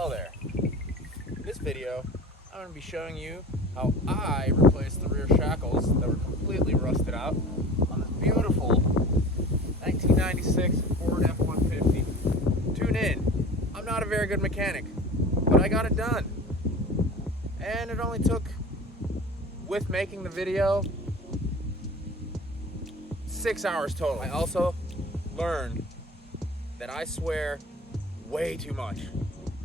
Hello there. In this video, I'm going to be showing you how I replaced the rear shackles that were completely rusted out on this beautiful 1996 Ford F-150. Tune in. I'm not a very good mechanic, but I got it done. And it only took, with making the video, 6 hours total. I also learned that I swear way too much,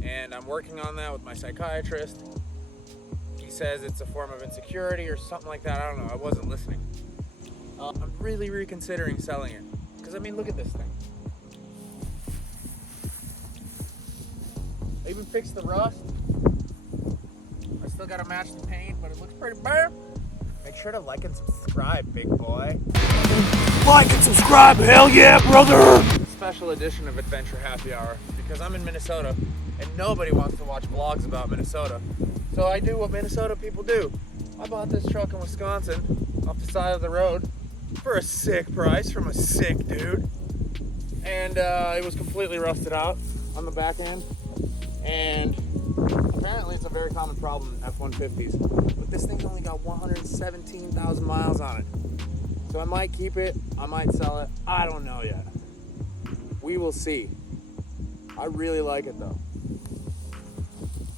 and I'm working on that with my psychiatrist. He says it's a form of insecurity or something like that. I don't know, I wasn't listening. I'm really reconsidering selling it, because I mean, look at this thing. I even fixed the rust. I still gotta match the paint, but it looks pretty bare. Make sure to like and subscribe, big boy. Like and subscribe, hell yeah, brother! Special edition of Adventure Happy Hour, because I'm in Minnesota and nobody wants to watch vlogs about Minnesota. So I do what Minnesota people do. I bought this truck in Wisconsin off the side of the road for a sick price from a sick dude. And it was completely rusted out on the back end. And apparently it's a very common problem in F-150s. But this thing only got 117,000 miles on it. So I might keep it, I might sell it, I don't know yet. We will see. I really like it though.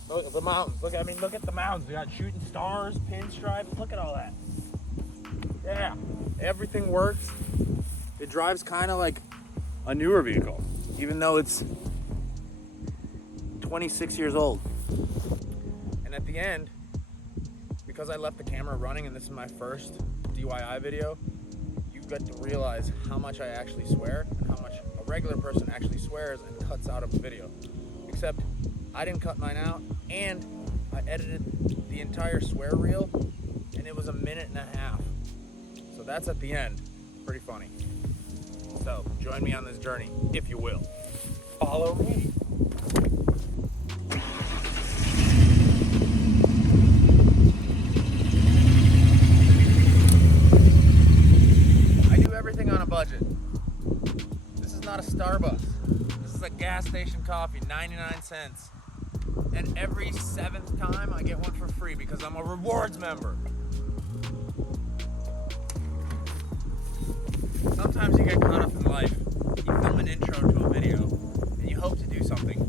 Look at the mountains. Look at the mountains. We got shooting stars, pinstripes. Look at all that. Yeah, everything works. It drives kind of like a newer vehicle, even though it's 26 years old. And at the end, because I left the camera running and this is my first DIY video, you get to realize how much I actually swear and how much a regular person actually swears and cuts out of a video. Except I didn't cut mine out, and I edited the entire swear reel, and it was 1.5 minutes. So that's at the end. Pretty funny. So join me on this journey, if you will. Follow me. On a budget. This is not a Starbucks. This is a gas station coffee, 99 cents. And every 7th time I get one for free because I'm a rewards member. Sometimes you get caught up in life. You film an intro to a video and you hope to do something.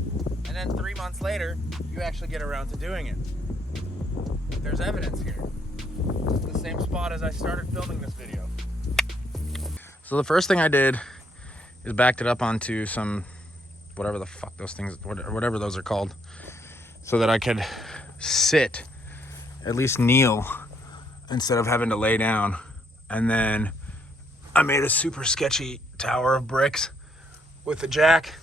And then 3 months later, you actually get around to doing it. There's evidence here. It's the same spot as I started filming this video. So the first thing I did is backed it up onto some, whatever the fuck those things, whatever those are called, so that I could sit, at least kneel, instead of having to lay down. And then I made a super sketchy tower of bricks with a jack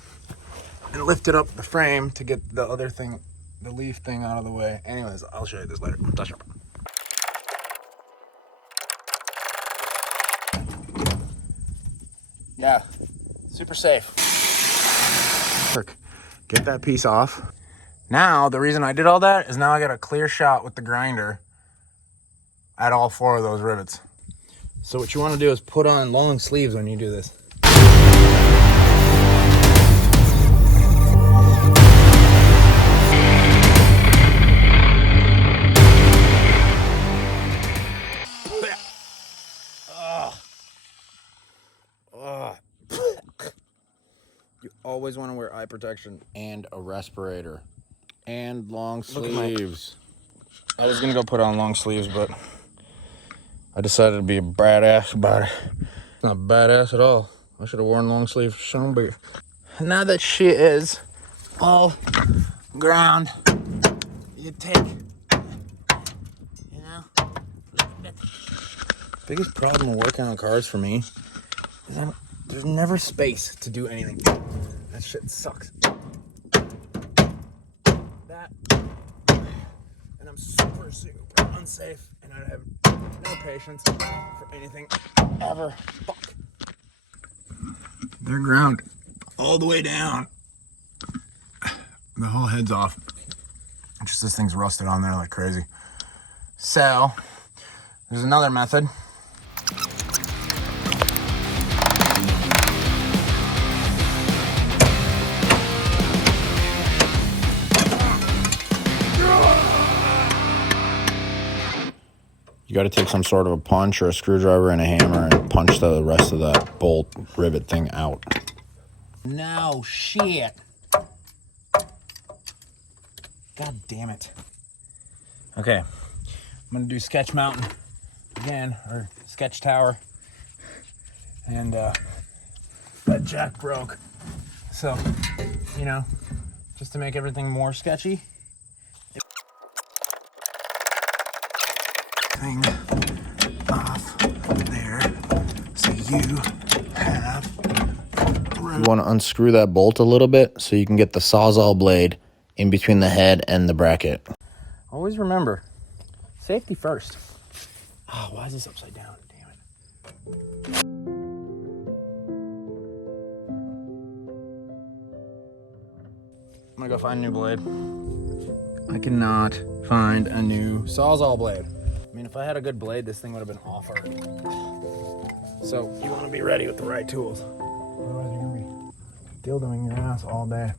and lifted up the frame to get the other thing, the leaf thing, out of the way. Anyways, I'll show you this later. Yeah, super safe. Get that piece off. Now, the reason I did all that is now I got a clear shot with the grinder at all 4 of those rivets. So what you want to do is put on long sleeves when you do this. You always want to wear eye protection and a respirator and long sleeves. I was gonna go put on long sleeves, but I decided to be a badass about it. It's not badass at all. I should have worn long sleeves. Now that shit is all ground, you take, you know. Biggest problem with working on cars for me is there's never space to do anything. That shit sucks. That, and I'm super unsafe, and I have no patience for anything ever. Fuck. They're ground all the way down. The whole head's off. Just this thing's rusted on there like crazy. So, there's another method. You got to take some sort of a punch or a screwdriver and a hammer and punch the rest of that bolt rivet thing out. No shit. God damn it. Okay, I'm gonna do Sketch Mountain again, or Sketch Tower. And that jack broke. So, you know, just to make everything more sketchy. Thing off there, so you have room. You want to unscrew that bolt a little bit so you can get the Sawzall blade in between the head and the bracket. Always remember, safety first. Oh, why is this upside down? Damn it. I'm gonna go find a new blade. I cannot find a new Sawzall blade. I mean, if I had a good blade, this thing would have been off already. So you want to be ready with the right tools. Otherwise, you're gonna be dildoing your ass all day.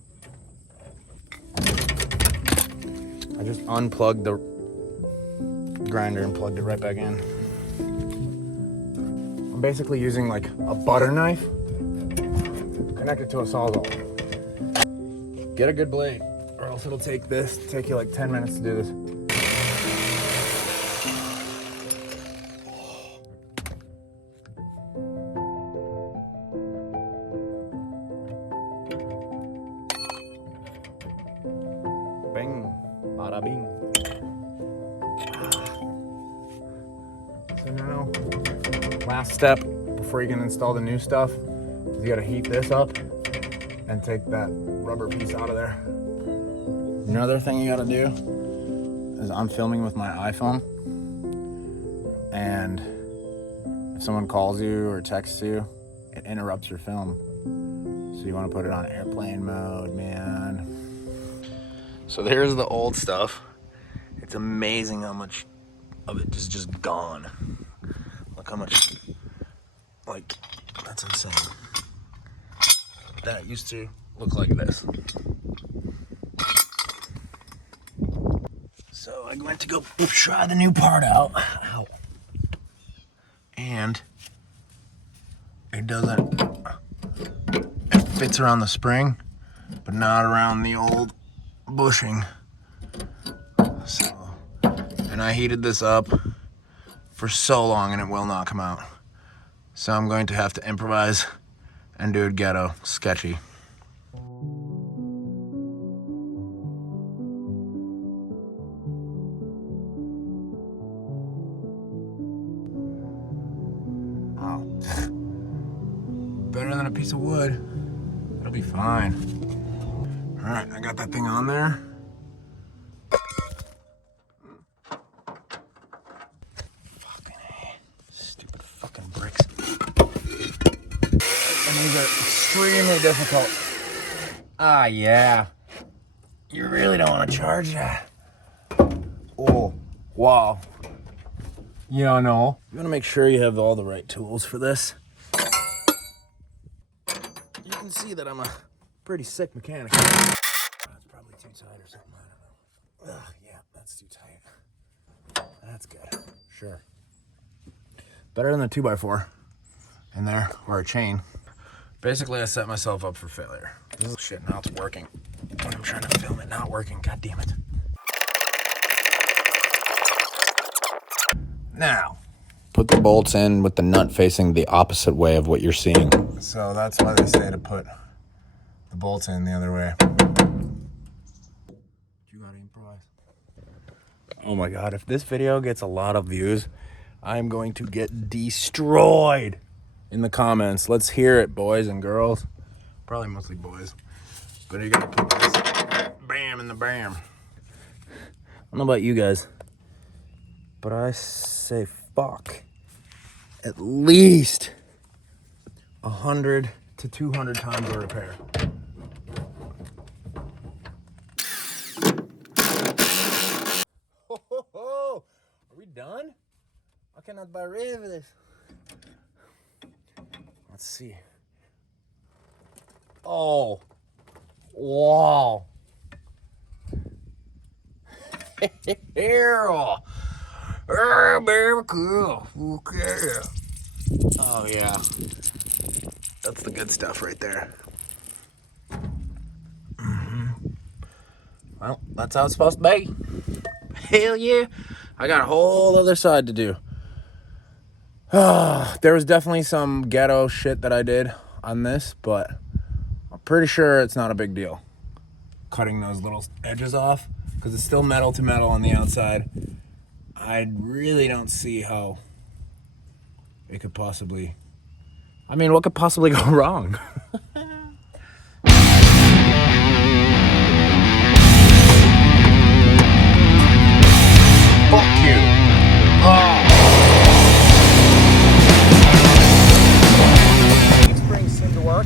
I just unplugged the grinder and plugged it right back in. I'm basically using like a butter knife connected to a Sawzall. Get a good blade, or else it'll take you like 10 minutes to do this. Bing, bada bing. So now, last step before you can install the new stuff is you gotta heat this up and take that rubber piece out of there. Another thing you gotta do is I'm filming with my iPhone, and if someone calls you or texts you, it interrupts your film. So you wanna put it on airplane mode, man. So there's the old stuff. It's amazing how much of it is just gone. Look how much, like, that's insane. That used to look like this. So I went to go try the new part out. Ow. And it doesn't, it fits around the spring, but not around the old bushing. So, and I heated this up for so long and it will not come out. So I'm going to have to improvise and do it ghetto, sketchy. Oh. Better than a piece of wood. It'll be fine. All right, I got that thing on there. Fucking A. Stupid fucking bricks. And these are extremely difficult. Ah, yeah. You really don't want to charge that. Oh, wow. You don't know. You want to make sure you have all the right tools for this. You can see that I'm a pretty sick mechanic. That's probably too tight or something. I don't know. Ugh, yeah, that's too tight. That's good. Sure. Better than a 2x4 in there, or a chain. Basically, I set myself up for failure. This is shit, now it's working. When I'm trying to film it, not working. God damn it. Now, Put the bolts in with the nut facing the opposite way of what you're seeing. so that's why they say to put the bolts in the other way. You gotta improvise. Oh my god, if this video gets a lot of views, I'm going to get destroyed in the comments. Let's hear it, boys and girls. Probably mostly boys. But you gotta put this bam in the bam. I don't know about you guys, but I say fuck at least 100 to 200 times a repair. Ho, ho, ho. Are we done? I cannot buy rid of this. Let's see. Oh, wow. Here. America. Okay. Oh, yeah. That's the good stuff right there. Well, that's how it's supposed to be. Hell yeah. I got a whole other side to do. There was definitely some ghetto shit that I did on this, but I'm pretty sure it's not a big deal. Cutting those little edges off, because it's still metal to metal on the outside. I really don't see how it could possibly... I mean, what could possibly go wrong? Fuck you. These springs seem to work.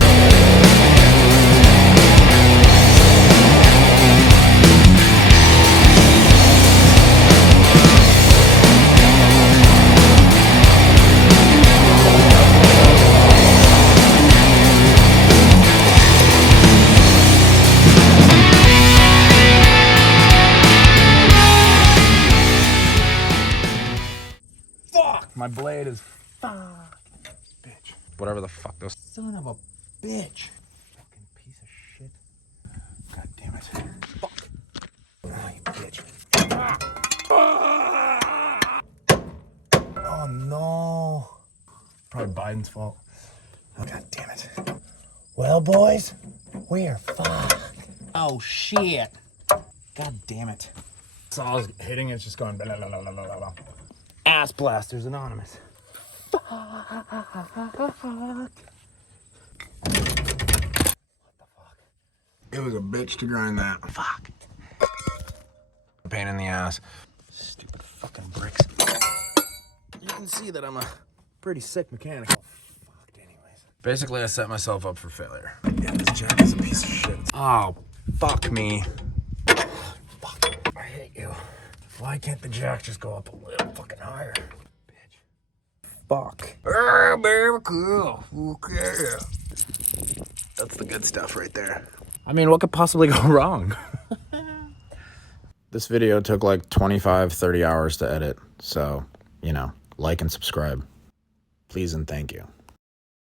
My blade is bitch. Whatever the fuck those son of a bitch. Fucking piece of shit. God damn it. Fuck. Oh, you bitch. Oh no. Probably Biden's fault. Oh, God damn it. Well, boys, we are fucked. Oh shit. God damn it. So I was hitting, it's just going blah, blah, blah, blah, blah, blah. Ass Blasters Anonymous. Fuck. What the fuck? It was a bitch to grind that. Fuck. Pain in the ass. Stupid fucking bricks. You can see that I'm a pretty sick mechanic. Oh, fucked anyways. Basically, I set myself up for failure. Yeah, this jack is a piece of shit. Oh, fuck me. Fuck. I hate you. Why can't the jack just go up a little fucking higher? Bitch. Fuck. America. Okay. That's the good stuff right there. I mean, what could possibly go wrong? This video took like 25, 30 hours to edit. So, you know, like and subscribe. Please and thank you.